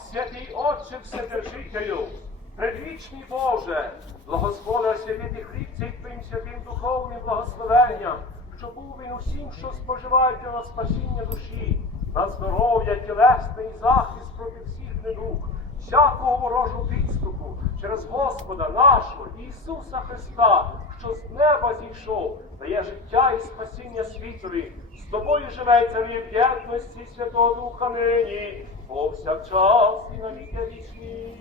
святий Отче Вседержителю, предвічний Боже, благослови освятити хліб цей твоїм святим духовним благословенням, що був він усім, що споживають на спасіння душі, на здоров'я, тілесне і захист проти всіх недуг, всякого ворожу підступу через Господа нашого Ісуса Христа, що з неба зійшов, дає життя і спасіння світові. З тобою живе і в єдності Святого Духа нині, повсякчас і на віки вічні.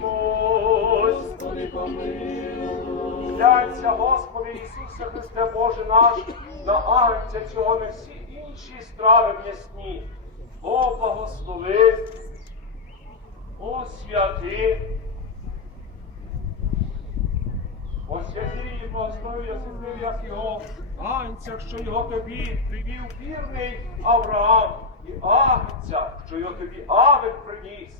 Господи, помолімось. Глянься, Господи Ісусе Христе Боже наш, на агнця цього не всі інші страви м'ясні. Благослови, о святи, освяти і благослови освятив, як його агнця, що його тобі привів вірний Авраам, і агнця, що його тобі Авель приніс.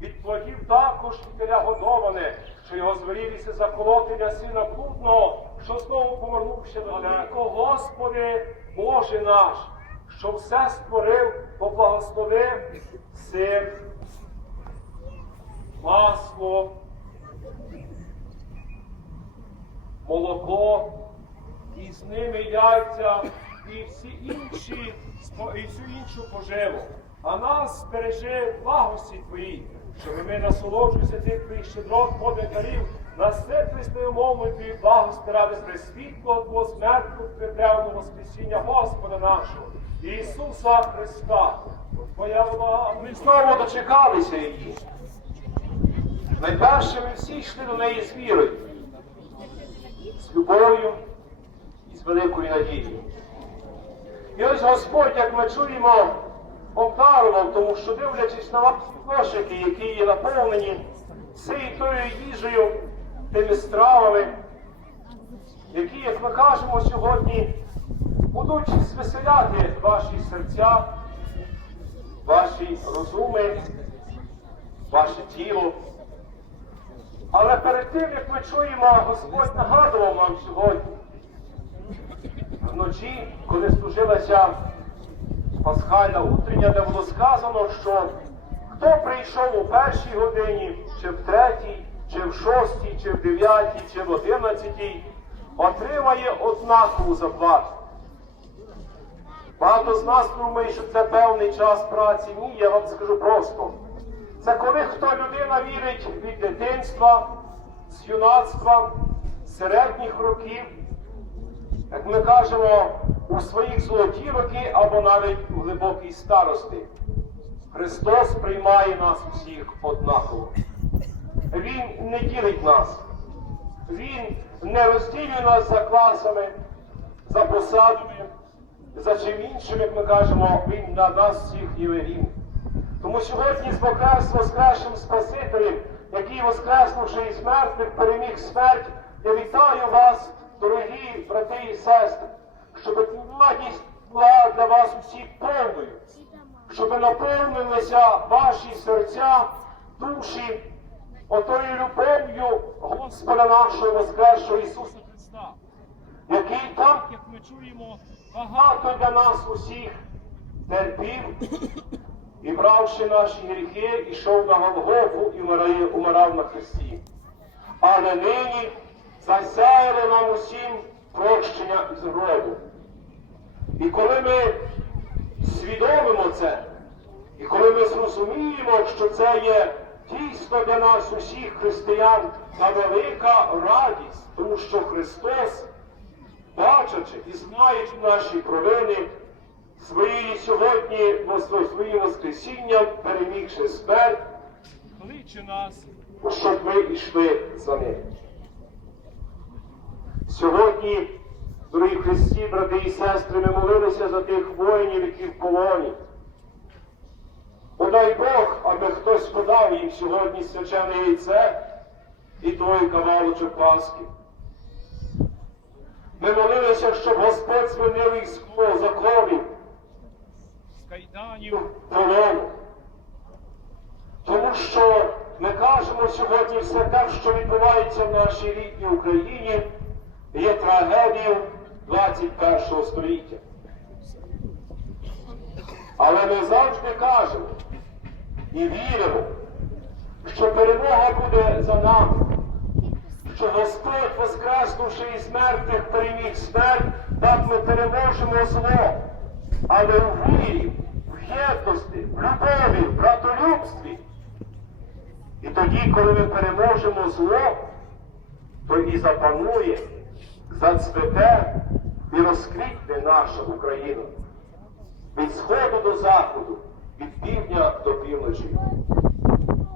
Від плодів також і теля годоване, що його звелілися заколоти для сина блудного, що знову повернувся далеко. Господи, Боже наш, що все створив, поблагослови сир, масло, молоко, і з ними яйця, і всі інші, і всю іншу поживу. А нас бережи благості Твої, щоб ми насолоджуємося тих Твоїх щедрот, подвиг наситились Твоєю мовою Твої благости ради пресвітлого Твого смертку, припрявного Воскресіння Господа нашого, Ісуса Христа. Твоя влада. Ми знову дочекалися її. Найперше ми всі йшли до неї з вірою, з любов'ю і з великою надією. І ось Господь, як ми чуємо, обдарував, тому що дивлячись на ваші кошики, які є наповнені цією тою їжею, тими стравами, які, як ми кажемо сьогодні, будуть звеселяти ваші серця, ваші розуми, ваше тіло. Але перед тим, як ми чуємо, Господь нагадував нам сьогодні, вночі, коли служилася пасхальна утрення, де було сказано, що хто прийшов у першій годині, чи в третій, чи в шостій, чи в дев'ятій, чи в одинадцятій, отримає однакову заплату. Багато з нас думає, що це певний час праці. Ні, я вам скажу просто. Це коли хто людина вірить від дитинства, з юнацтва, з середніх років, як ми кажемо, у своїх золоті роки або навіть у глибокій старості. Христос приймає нас усіх однаково. Він не ділить нас. Він не розділює нас за класами, за посадами, за чим іншим, як ми кажемо, Він на нас всіх є рівний. Тому сьогодні з Воскрес Воскресшим Спасителем, який воскреснувши із мертвих, переміг смерть, я вітаю вас, дорогі брати і сестри, щоб радість була для вас усіх повною, щоб наповнилися ваші серця, душі, отою любов'ю Господа нашого Воскресшого Ісуса Христа, який так, як ми чуємо, багато для нас усіх терпів, і бравши наші гріхи, ішов на Голгофу і умирав на Христі. Але нині засяяло нам усім прощення і згоду. І коли ми свідомимо це, і коли ми зрозуміємо, що це є дійсно для нас усіх християн та велика радість, тому що Христос, бачачи і знаючи наші провини, своєї сьогодні своїм Воскресінням, перемігши смерть, кличе нас, щоб ми йшли за ним. Сьогодні, дорогі Христі, брати і сестри, ми молилися за тих воїнів, які в полоні. Подай Бог, аби хтось подав їм сьогодні свячене яйце і той кавалочок Пасхи. Ми молилися, щоб Господь звільнив їх з законів, кайданів полону. Тому що ми кажемо сьогодні все те, що відбувається в нашій рідній Україні, є трагедією 21 століття. Але ми завжди кажемо і віримо, що перемога буде за нами, що Господь, воскреснувши із мертвих, переміг смерть, так ми переможемо зло. Але у вірі, в єдності, в любові, в братолюбстві. І тоді, коли ми переможемо зло, то і запанує, зацвете і розквітне наша Україна від сходу до заходу, від півдня до півночі.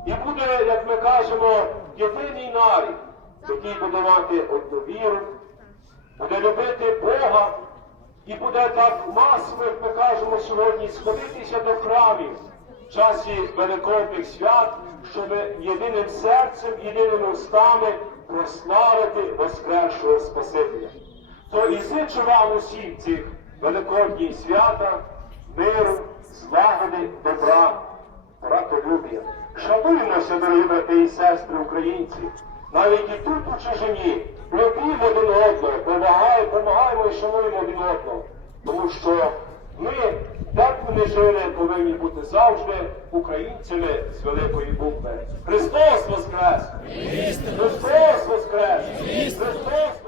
І буде, як ми кажемо, єдиний нарід, який буде мати одну буде любити Бога і буде так масово, як ми кажемо сьогодні, сходитися до храмів в часі Великодних свят, щоб єдиним серцем, єдиними устами прославити Воскресшого Спасителя. То і зичу вам усім цих великодніх свята, миру, злагоди, добра, братолюб'я. Шануємося, дорогі брати і сестри українці, навіть і тут у чужині, любімо один одного, допомагаємо помагаємо і шануємо один одного. Тому що ми, де б ми не жили, повинні бути завжди українцями з великої букви. Христос Воскрес! Христос Воскрес! Христос